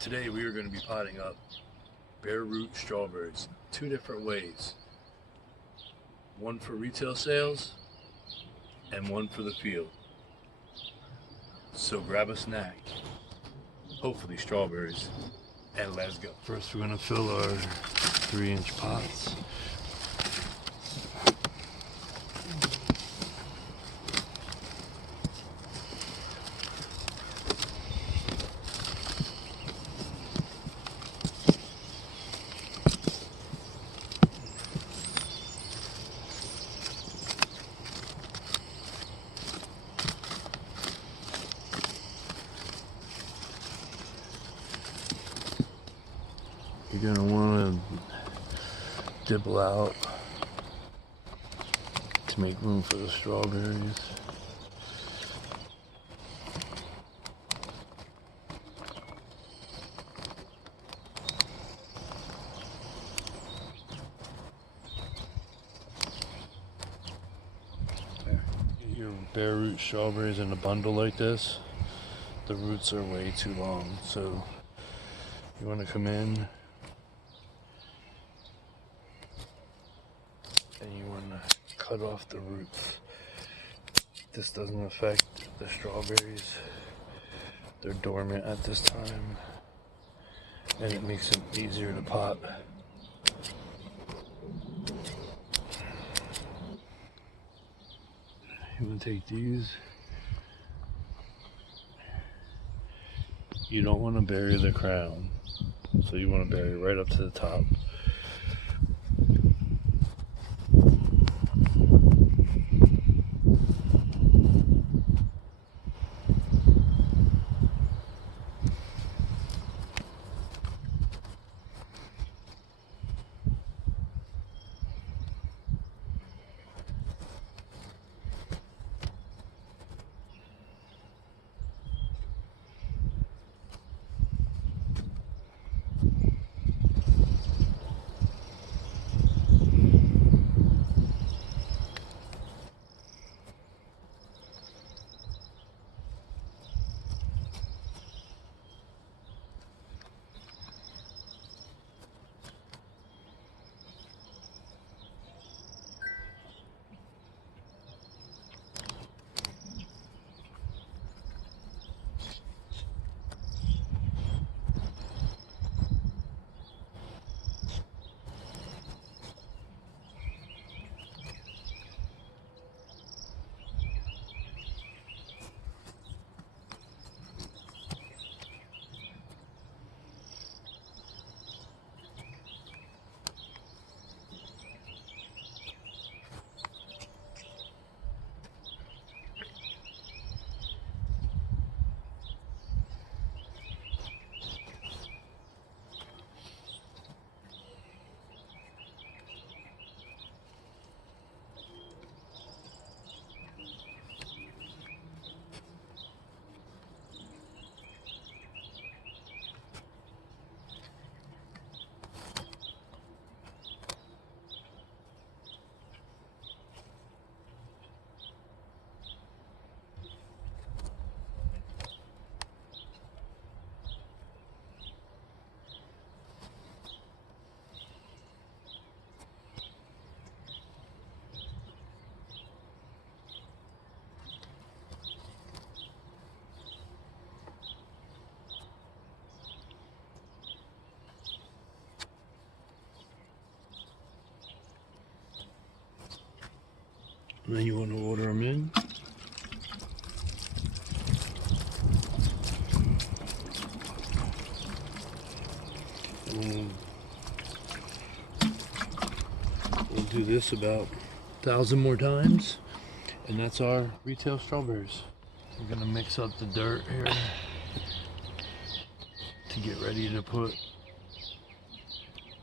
Today we are going to be potting up bare root strawberries two different ways. One for retail sales and one for the field. So grab a snack, hopefully strawberries, and let's go. First we're going to fill our 3-inch pots. You're going to want to dibble out to make room for the strawberries. Your bare root strawberries in a bundle like this, the roots are way too long, so you want to come in and you want to cut off the roots. This doesn't affect the strawberries. They're dormant at this time, and it makes them easier to pot. You want to take these. You don't want to bury the crown, so you want to bury right up to the top. And then you want to order them in. We'll do this about 1,000 more times, and that's our retail strawberries. We're gonna mix up the dirt here to get ready to put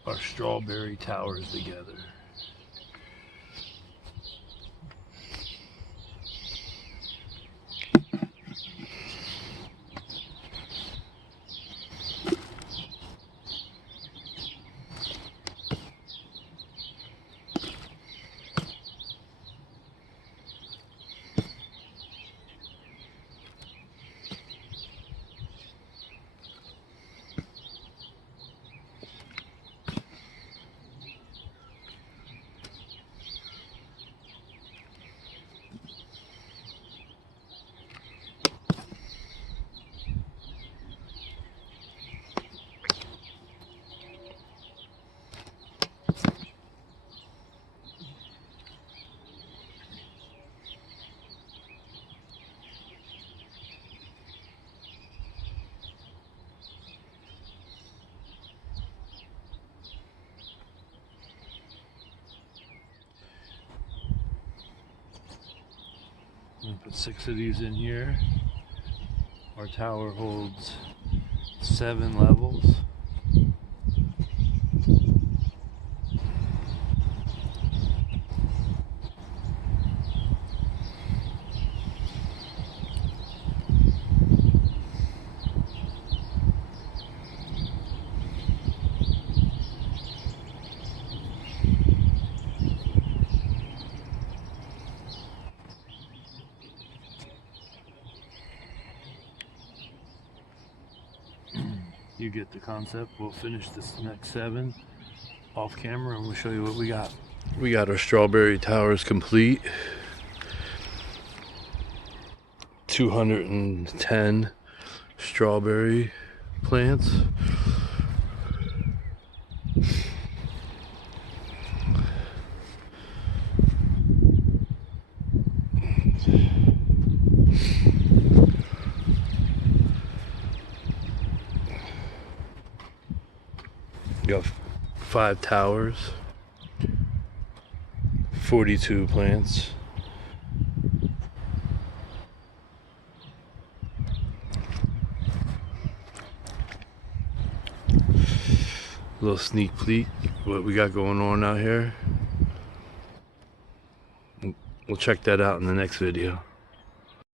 our strawberry towers together. 6 of these in here. Our tower holds 7 levels. You get the concept. We'll finish this next 7 off camera and we'll show you what we got. We got our strawberry towers complete. 210 strawberry plants. We got 5 towers, 42 plants. Little sneak peek what we got going on out here. We'll check that out in the next video.